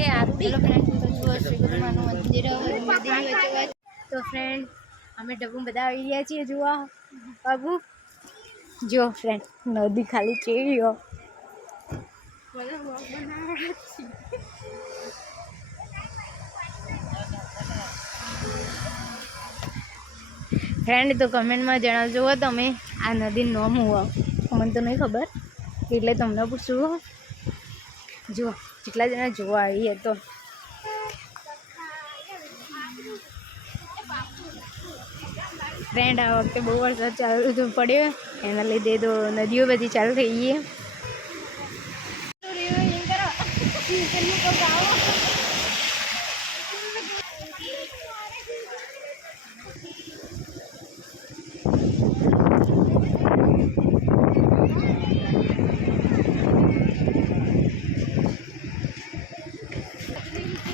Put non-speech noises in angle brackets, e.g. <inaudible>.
એ આરતી. ગુરુમાનું મંદિર. નદીની. તો ફ્રેન્ડ અમે ડબ્બુ બધા આવી રહ્યા છીએ જોવા બાબુ જો ફ્રેન્ડ નદી ખાલી કેવી હો. ફ્રેન્ડ તો કમેન્ટમાં જણાવજો હો તમે આ નદી નોમ હોવા મને તો નહીં ખબર. એટલે તમને પૂછવું હો. જુઓ કેટલા જણા જોવા આવીએ તો. ફ્રેન્ડ આ વખતે બહુ વરસાદ ચાલુ તો પડ્યો. એના લીધે તો નદીઓ બધી ચાલુ થઈ ગઈ <laughs> ફ્રેન્ડ જોઈ શકો છો તમે નદીમાં પાણી જુઓ. આપણે ચાલુ છીએ આટલી બધી પાણી આ વખતે બહુ વરસાદ પડ્યો ખાસી તારી આગળની